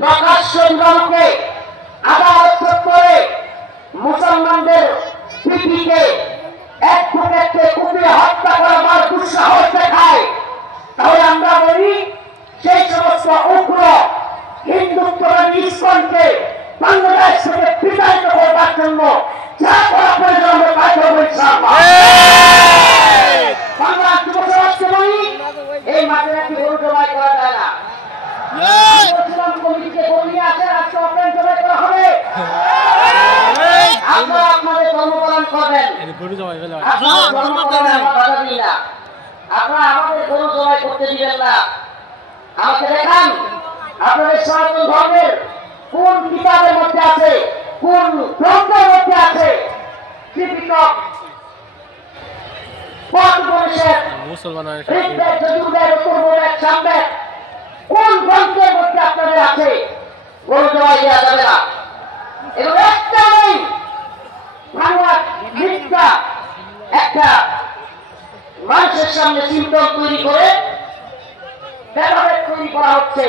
প্রকাশ্যে আদালত চত্বরে মুসলমানদের পিপিকে এক ফুটেকে কুপিয়ে হত্যা করার দুঃসাহস দেখায়, তাহলে আমরা বলি সেই সমস্ত উগ্র হিন্দুত্ববাদী ইসকনকে বাংলাদেশ থেকে বিতাড়িত করবার জন্য যা করা প্রয়োজন আমরা তাই করবো ইনশাআল্লাহ। বাংলা যুব সমাজকে বলি এই মাঠে নাকি গরু জবাই করা যায় না। কমিটিকে বলিয়ে আসেন আজকে অপেন জবাই করা হবে, আপনারা আপনাদের কর্মপালন করবেন, বাধা দিই না, আপনারা আমাদের গরু জবাই করতে দিবেন না। আমাকে দেখান আপনাদের সনাতন ধর্মের কোন কিতাবের মধ্যে আছে, কোন গ্রন্থের মধ্যে আছে ত্রিপিটক কোন গ্রন্থের মধ্যে আপনাদের আছে গরু জবাই দেওয়া যাবে না। এবং একটা নেই বাংলা মিথ্যা একটা মানুষের সামনে সিম্পটম তৈরি করে ভেদাভেদ তৈরি করা হচ্ছে।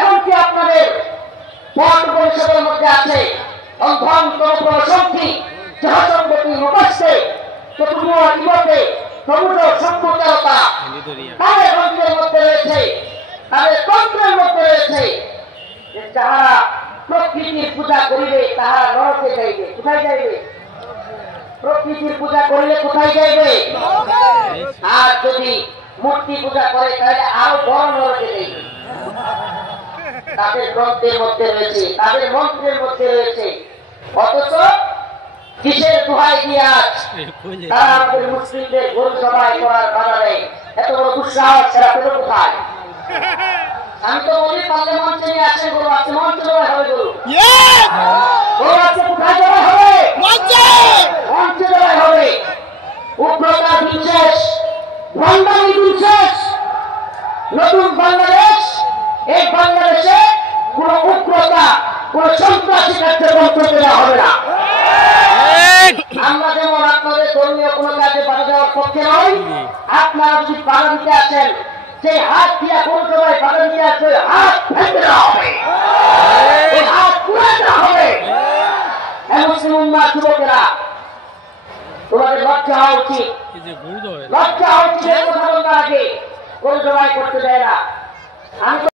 এমনকি আপনাদের পদ পরিষদের মধ্যে আছে শক্তি জনসংগতি মুখস্থে ইবতে সমুদ্র সম্পূর্ণতা তাদের গ্রন্থের মধ্যে রয়েছে, তাদের তন্ত্রের মধ্যে রয়েছে যে যাহারা প্রকৃতির পূজা করিবে তাহারা নরকে যাইবে। কোথায় যাইবে? প্রকৃতির পূজা করিলে কোথায় যাইবে? আর যদি মূর্তি পূজা করে তাহলে আরো বড় নরকে যাইবে। তাদের গ্রন্থের মধ্যে রয়েছে, তাদের মন্ত্রের মধ্যে রয়েছে, অথচ কিসের দোহাই দিয়ে আজ তারা আমাদের মুসলিমদের গরু জবাই করার বাধা দেয়। এত বড় দুঃসাহস সেটা পেল কোথায়? আমি তো বলি পারলে মঞ্চে নিয়ে আসেন, গরু আছে মঞ্চে জবাই হবে, গরু গরু আছে কোথায় জবাই হবে? মঞ্চে জবাই হবে। উগ্রতা দিন শেষ, ভণ্ডামি দিন শেষ। নতুন বাংলাদেশ, এই বাংলাদেশে কোন উগ্রতা কোন সন্ত্রাসী কার্যক্রম করতে দেওয়া হবে না। আমরা যেমন আপনাদের ধর্মীয় কোন কাজে বাধা দেওয়ার পক্ষে নয়, আপনারা যদি বাধা দিতে আসেন যে হাত দিয়া কোন সময় বাধা দিতে আসবে হাত ভেঙে দেওয়া হবে, হাত পুড়ে দেওয়া হবে। মুসলিম উম্মার যুবকেরা তোমাদের লজ্জা হওয়া উচিত, লজ্জা হওয়া উচিত। কথা বলবার আগে গরু জবাই করতে দেয় না। আমি তো